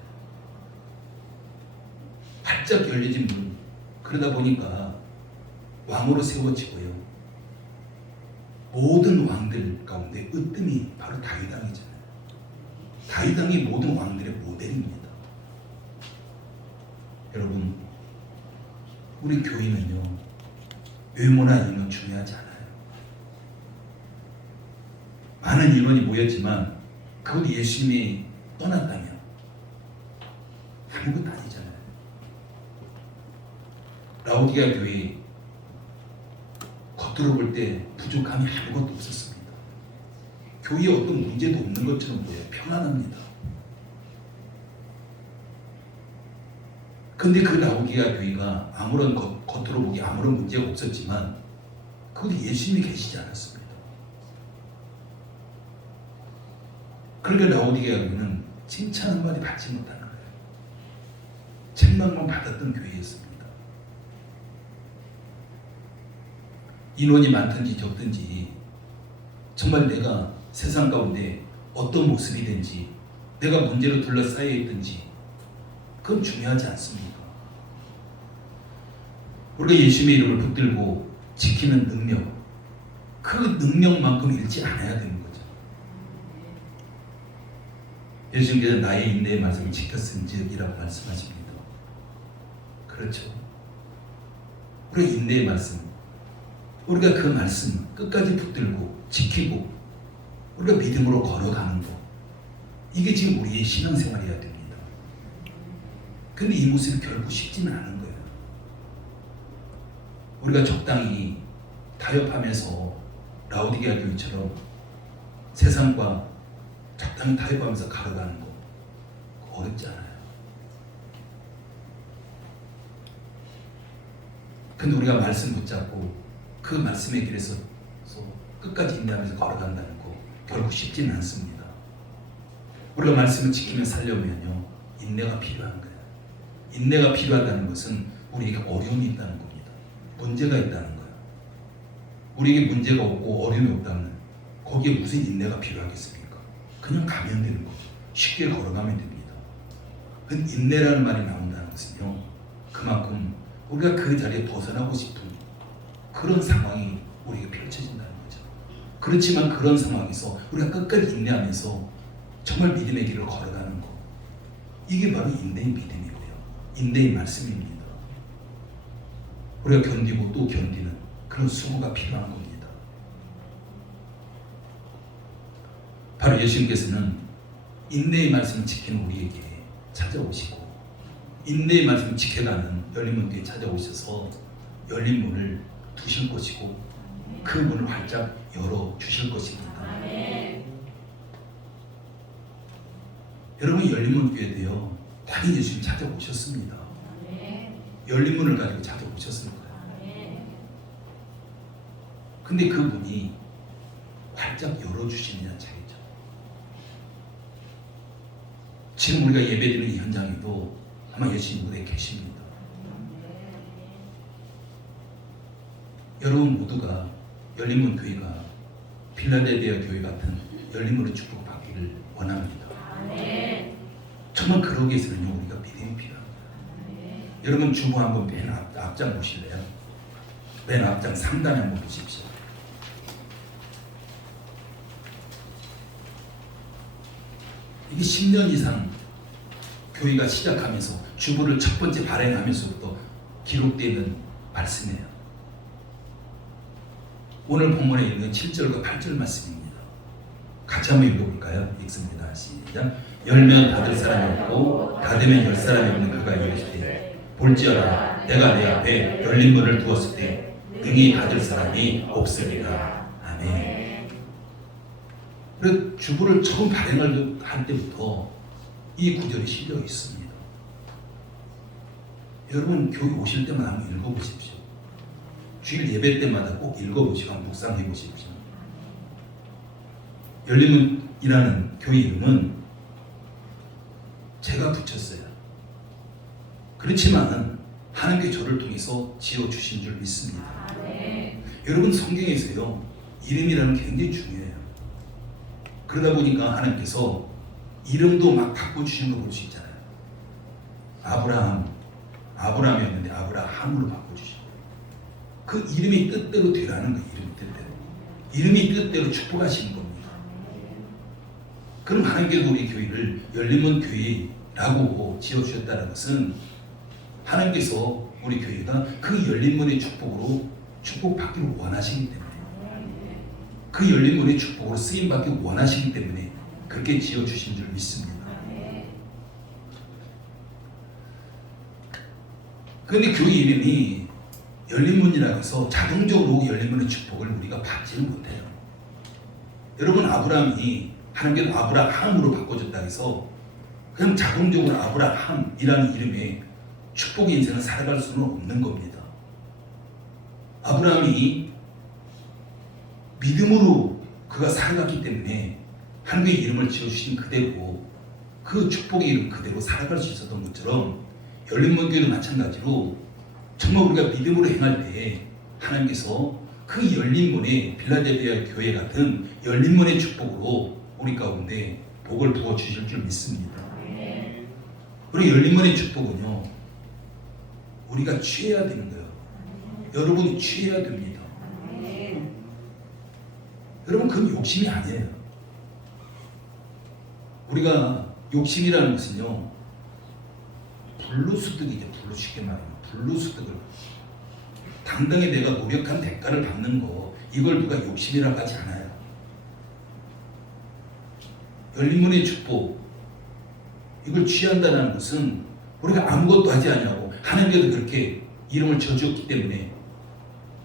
활짝 열려진 문. 그러다 보니까 왕으로 세워지고요. 모든 왕들 가운데 으뜸이 바로 다윗 왕이잖아요. 다윗 왕이 모든 왕들의 모델입니다. 여러분, 우리 교회는요, 외모나 인원 중요하지 않아요. 많은 인원이 모였지만 그걸 예수님이 떠났다면 아무것도 아니잖아요. 라오디게아 교회 겉으로 볼 때 부족함이 아무것도 없었습니다. 교회에 어떤 문제도 없는 것처럼 보여요. 평안합니다. 근데 그 라오디게아 교회가 아무런 겉으로 보기 아무런 문제가 없었지만 거기 예수님이 계시지 않았습니다. 그러니까 라오디게아 교회는 칭찬 한마디 받지 못하는 거예요. 책망만 받았던 교회였습니다. 인원이 많든지 적든지 정말 내가 세상 가운데 어떤 모습이든지 내가 문제로 둘러싸여 있든지 그건 중요하지 않습니다. 우리가 예수님의 이름을 붙들고 지키는 능력, 그 능력만큼 잃지 않아야 되는 거죠. 예수님께서 나의 인내의 말씀을 지켰은지이라고 말씀하십니다. 그렇죠. 우리가 인내의 말씀, 우리가 그 말씀 끝까지 붙들고 지키고 우리가 믿음으로 걸어가는 것, 이게 지금 우리의 신앙생활이어야 됩니다. 근데 이 모습이 결국 쉽지는 않은 거예요. 우리가 적당히 타협하면서 라오디게아 교회처럼 세상과 적당히 타협하면서 걸어가는 거 어렵지 않아요. 근데 우리가 말씀 붙잡고 그 말씀의 길에서 끝까지 인내하면서 걸어간다는 거 결국 쉽지는 않습니다. 우리가 말씀을 지키며 살려면요, 인내가 필요한 거예요. 인내가 필요하다는 것은 우리에게 어려움이 있다는 겁니다. 문제가 있다는 거예요. 우리에게 문제가 없고 어려움이 없다면 거기에 무슨 인내가 필요하겠습니까? 그냥 가면 되는 거죠. 쉽게 걸어가면 됩니다. 그 인내라는 말이 나온다는 것은요, 그만큼 우리가 그 자리에 벗어나고 싶은 그런 상황이 우리에게 펼쳐진다는 거죠. 그렇지만 그런 상황에서 우리가 끝까지 인내하면서 정말 믿음의 길을 걸어가는 것, 이게 바로 인내의 믿음이고요, 인내의 말씀입니다. 우리가 견디고 또 견디는 그런 수고가 필요한 겁니다. 바로 예수님께서는 인내의 말씀을 지키는 우리에게 찾아오시고 인내의 말씀을 지켜가는 열린 문에 찾아오셔서 열린 문을 두실 것이고 그 문을 활짝 열어주실 것입니다. 여러분, 열린 문 교회도요, 당연히 예수님 찾아오셨습니다. 열린 문을 가지고 찾아오셨을 거예요. 근데 그 문이 활짝 열어주시느냐는 차이죠. 지금 우리가 예배드리는 이 현장에도 아마 예수님 무대에 계십니다. 여러분 모두가 열린문 교회가 필라델피아 교회 같은 열린문의 축복받기를 원합니다. 정말 그러기 위해서는요, 우리가 믿음이 필요합니다. 여러분 주보 한번 맨 앞장 보실래요? 맨 앞장 상단에 한번 보십시오. 이게 10년 이상 교회가 시작하면서 주보를 첫 번째 발행하면서부터 기록되는 말씀이에요. 오늘 본문에 있는 7절과 8절 말씀입니다. 같이 한번 읽어볼까요? 읽습니다. 시작. 열면 닫을 사람이 없고 닫으면 열 사람이 없는 그가 이르시되 볼지어다 내가 내 앞에 열린 문을 두었을 때 능히 닫을 사람이 없으리라. 아멘. 그래서 주보를 처음 발행을 할 때부터 이 구절이 실려 있습니다. 여러분 교회 오실 때마다 한번 읽어보십시오. 주일 예배 때마다 꼭 읽어보시고 한번 묵상해 보십시오. 열린문이라는 교회 이름은 제가 붙였어요. 그렇지만 하나님께 저를 통해서 지어주신 줄 믿습니다. 여러분 성경에서요 이름이라는 게 굉장히 중요해요. 그러다 보니까 하나님께서 이름도 막 바꿔주시는 거 볼 수 있잖아요. 아브라함이었는데 아브라함으로 바꿔주시고 그 이름이 뜻대로 되라는 거예요. 이름이 뜻대로 축복하시는 겁니다. 그럼 하나님께서 우리 교회를 열린문 교회라고 지어주셨다는 것은 하나님께서 우리 교회가 그 열린문의 축복으로 축복받기를 원하시기 때문에 그 열린문의 축복으로 쓰임받기 원하시기 때문에 그렇게 지어주신 줄 믿습니다. 그런데 교회 이름이 열린문이라고 해서 자동적으로 열린문의 축복을 우리가 받지는 못해요. 여러분 아브라함이 하나님께서 아브라함으로 바꿔줬다 해서 그냥 자동적으로 아브라함이라는 이름에 축복의 인생을 살아갈 수는 없는 겁니다. 아브라함이 믿음으로 그가 살아갔기 때문에 하나님의 이름을 지어주신 그대로 그 축복의 이름 그대로 살아갈 수 있었던 것처럼 열린문교회도 마찬가지로 정말 우리가 믿음으로 행할 때 하나님께서 그 열린문의 빌라델비아 교회 같은 열린문의 축복으로 우리 가운데 복을 부어 주실 줄 믿습니다. 우리 열린문의 축복은요 우리가 취해야 되는 거예요. 여러분이 취해야 됩니다. 여러분 그건 욕심이 아니에요. 우리가 욕심이라는 것은요 불로소득이죠. 쉽게 말하면 불로소득을 당당히 내가 노력한 대가를 받는 거 이걸 누가 욕심이라고 하지 않아요. 열린문의 축복 이걸 취한다는 것은 우리가 아무것도 하지 않냐고 하나님께서 그렇게 이름을 지어주었기 때문에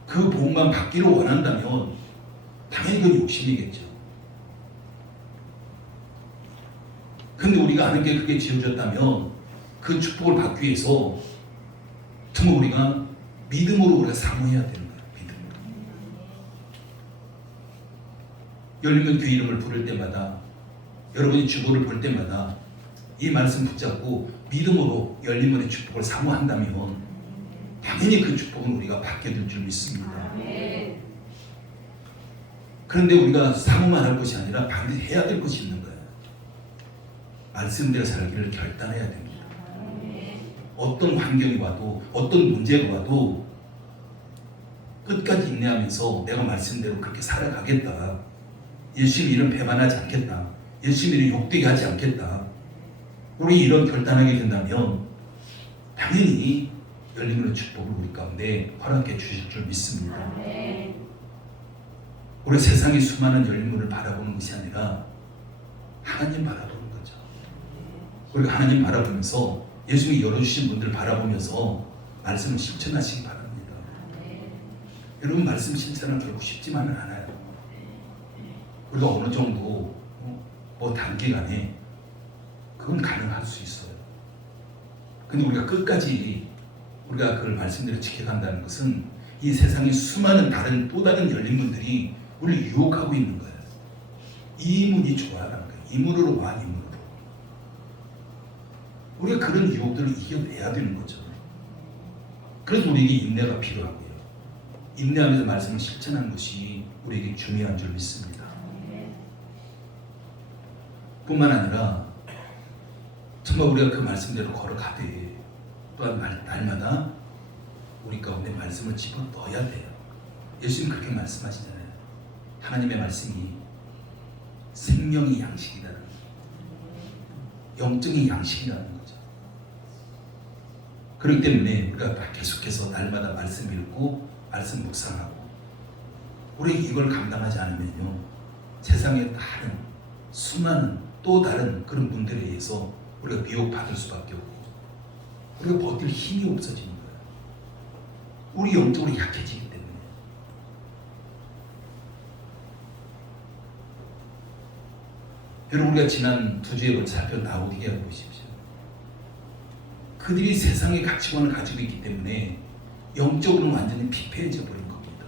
그 복만 받기를 원한다면 당연히 그건 욕심이겠죠. 근데 우리가 하나님께 그렇게 지어줬다면 그 축복을 받기 위해서 정말 우리가 믿음으로 우리가 사모해야 되는 거예요. 믿음으로. 열린문 교회 이름을 부를 때마다 여러분이 주보를 볼 때마다 이 말씀 붙잡고 믿음으로 열린문의 축복을 사모한다면 당연히 그 축복은 우리가 받게 될 줄 믿습니다. 그런데 우리가 사모만 할 것이 아니라 반드시 해야 될 것이 있는 거예요. 말씀대로 살기를 결단해야 됩니다. 어떤 환경이 와도 어떤 문제가 와도 끝까지 인내하면서 내가 말씀대로 그렇게 살아가겠다. 예수님 이름 배반하지 않겠다. 예수님 이름 욕되게 하지 않겠다. 우리 이런 결단하게 된다면 당연히 열린문의 축복을 우리 가운데 허락해 주실 줄 믿습니다. 우리 세상의 수많은 열린문을 바라보는 것이 아니라 하나님 바라보는 거죠. 우리가 하나님 바라보면서 예수님이 열어주신 분들 바라보면서 말씀을 실천하시기 바랍니다. 여러분 말씀 실천은 결국 쉽지만은 않아요. 우리가 어느 정도 뭐 단기간에 그건 가능할 수 있어요. 근데 우리가 끝까지 우리가 그걸 말씀대로 지켜간다는 것은 이 세상의 수많은 다른 또 다른 열린 문들이 우리를 유혹하고 있는 거예요. 이 문이 좋아라는 거예요. 이 문으로 와, 이 문으로. 우리가 그런 유혹들을 이겨내야 되는 거죠. 그래서 우리에게 인내가 필요하고요. 인내하면서 말씀을 실천하는 것이 우리에게 중요한 줄 믿습니다. 뿐만 아니라 정말 우리가 그 말씀대로 걸어가되 또한 날마다 우리 가운데 말씀을 집어넣어야 돼요. 예수님 그렇게 말씀하시잖아요. 하나님의 말씀이 생명이 양식이다. 영적인 양식이라는 거죠. 그렇기 때문에 우리가 계속해서 날마다 말씀 읽고 말씀 묵상하고 우리 이걸 감당하지 않으면요 세상에 다른 수많은 또 다른 그런 분들에 의해서 우리가 미혹받을 수밖에 없고 우리가 버틸 힘이 없어지는 거예요. 우리 영적으로 약해지기 때문에. 여러분 우리가 지난 2주에 걸쳐 살펴본 라오디게아를 보십시오. 그들이 세상의 가치관을 가지고 있기 때문에 영적으로는 완전히 피폐해져 버린 겁니다.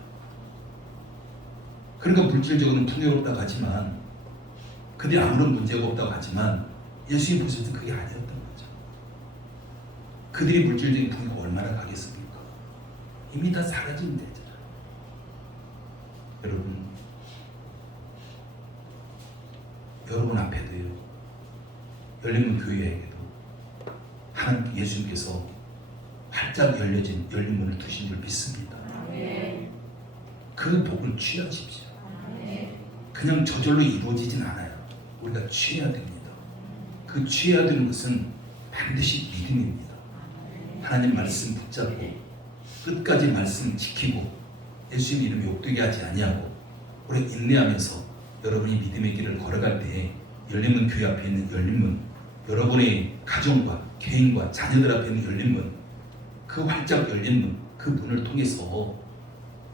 그러니까 물질적으로는 풍요롭다고 하지만 그들이 아무런 문제가 없다고 하지만 예수님 보실 때 그게 아니었던 거죠. 그들이 물질적인 풍요가 얼마나 가겠습니까? 이미 다 사라진 데잖아요. 여러분 앞에도요 열린문 교회에게도 하나님 예수님께서 활짝 열린 문을 두신 줄 믿습니다. 그 복을 취하십시오. 그냥 저절로 이루어지진 않아요. 우리가 취해야 됩니다. 그 취해야 되는 것은 반드시 믿음입니다. 하나님 말씀 붙잡고 끝까지 말씀 지키고 예수님 이름 욕되게 하지 아니하고 우리 인내하면서 여러분이 믿음의 길을 걸어갈 때에 열린문 교회 앞에 있는 열린문, 여러분의 가정과 개인과 자녀들 앞에 있는 열린문, 그 활짝 열린문, 그 문을 통해서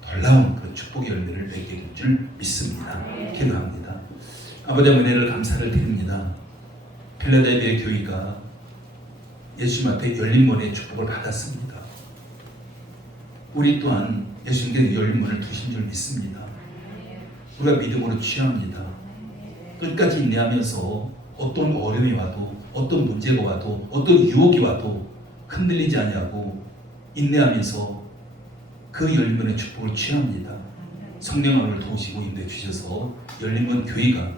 놀라운 그런 축복의 열매를 맺게 될 줄 믿습니다. 기도합니다. 아버지의 은혜를 감사를 드립니다. 필라델피아 교회가 예수님 앞에 열린 문의 축복을 받았습니다. 우리 또한 예수님께 열린 문을 두신 줄 믿습니다. 우리가 믿음으로 취합니다. 끝까지 인내하면서 어떤 어려움이 와도 어떤 문제가 와도 어떤 유혹이 와도 흔들리지 아니하고 인내하면서 그 열린 문의 축복을 취합니다. 성령님을 도우시고 인도해 주셔서 열린문 교회가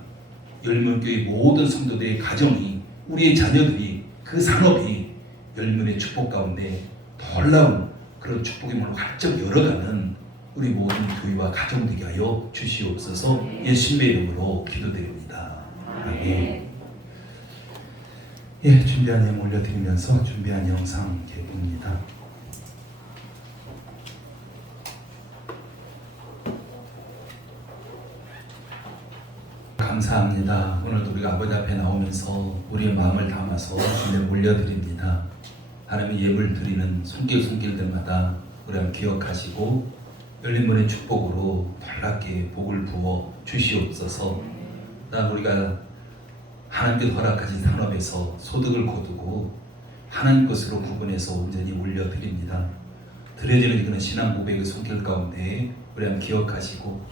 열린문 교회 모든 성도들의 가정이 우리의 자녀들이 그 산업이 열린문의 축복 가운데 놀라운 그런 축복의 문을 활짝 열어가는 우리 모든 교회와 가정 되게 하여 주시옵소서. 예수님의 이름으로 기도드립니다. 아멘. 예, 준비한 예물 올려드리면서 준비한 영상 개봉입니다. 감사합니다. 오늘도 우리가 아버지 앞에 나오면서 우리의 마음을 담아서 주님에 올려드립니다. 하나님의 예물 드리는 손길손길들마다 우리 하나님 기억하시고 열린 문의 축복으로 놀랍게 복을 부어 주시옵소서. 우리가 하나님께 허락하신 산업에서 소득을 거두고 하나님 것으로 구분해서 온전히 올려드립니다. 드려지는 그런 신앙 고백의 손길 가운데 우리 하나님 기억하시고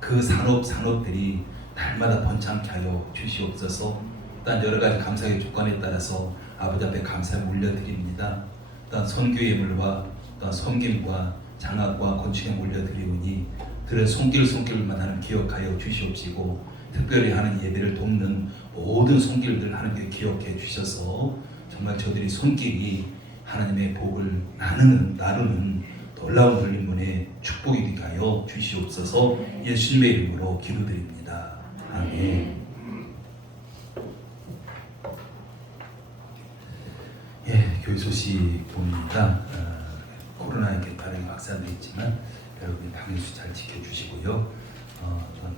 그 산업들이 날마다 번창케 하여 주시옵소서. 또한 여러 가지 감사의 조건에 따라서 아버지 앞에 감사를 올려드립니다. 또한 선교 예물과 또한 섬김과 장학과 건축에 올려드리오니 들은 손길만 하는 기억하여 주시옵시고 특별히 하는 예배를 돕는 모든 손길들 하나님께 기억해 주셔서 정말 저들이 손길이 하나님의 복을 나누는 놀라운 열린문의 축복이 되게 하여 주시옵소서. 예수님의 이름으로 기도드립니다. 아멘. 예, 교회 소식 봅니다. 코로나의 개파력이 확산되어 있지만 여러분이 방역수 잘 지켜주시고요.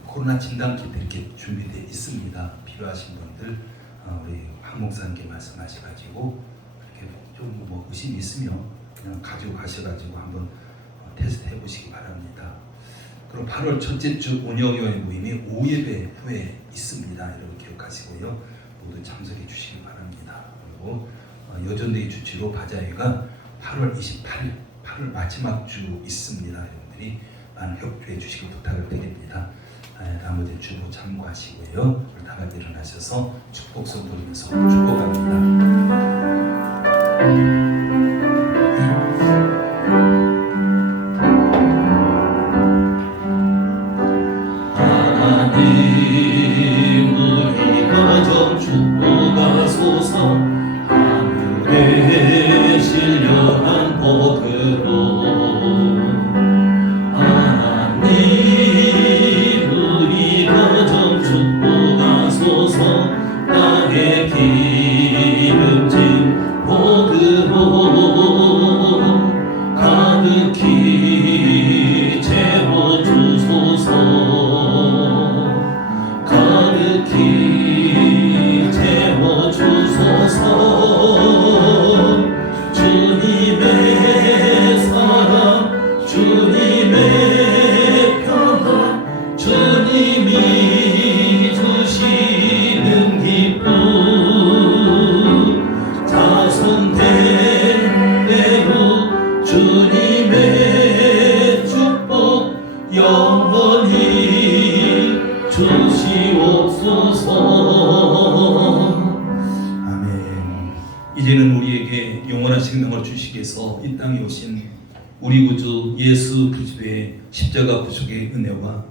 코로나 진단키트 이렇게 준비되어 있습니다. 필요하신 분들 우리 황 목사님께 말씀하셔가지고 이렇게 좀 뭐 의심이 있으면 그냥 가지고 가셔가지고 한번 테스트 해보시기 바랍니다. 그럼 8월 첫째 주 운영위원회 모임이 오후 예배 후에 있습니다. 여러분 기억하시고요. 모두 참석해 주시기 바랍니다. 그리고 여전대의 주치로 바자회가 8월 28일 8월 마지막 주 있습니다. 여러분들이 많은 협조해 주시기 부탁을 드립니다. 나머지 주보 참고하시고요. 다 같이 일어나셔서 축복성 부르면서 축복합니다. 하나님 우리 가정 축복하소서. 하늘에 신령한 복으로 하나님 우리 가정 축복하소서. 땅에 비 생명을 주시기 위해서 이 땅에 오신 우리 구주 예수 그리스도의 십자가 부족의 은혜와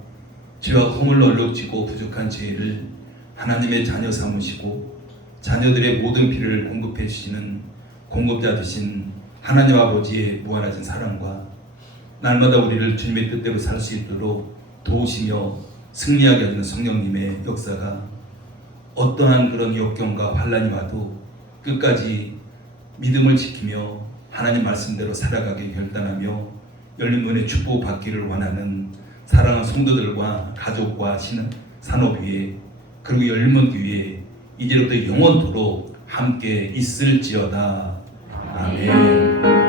죄와 허물 얼룩지고 부족한 죄를 하나님의 자녀 삼으시고 자녀들의 모든 필요를 공급해 주시는 공급자 되신 하나님 아버지의 무한하신 사랑과 날마다 우리를 주님의 뜻대로 살 수 있도록 도우시며 승리하게 하시는 성령님의 역사가 어떠한 그런 역경과 환난이 와도 끝까지 믿음을 지키며 하나님 말씀대로 살아가게 결단하며 열린 문의 축복 받기를 원하는 사랑하는 성도들과 가족과 산업 위에 그리고 열린 문 위에 이제부터 영원토록 함께 있을지어다. 아멘.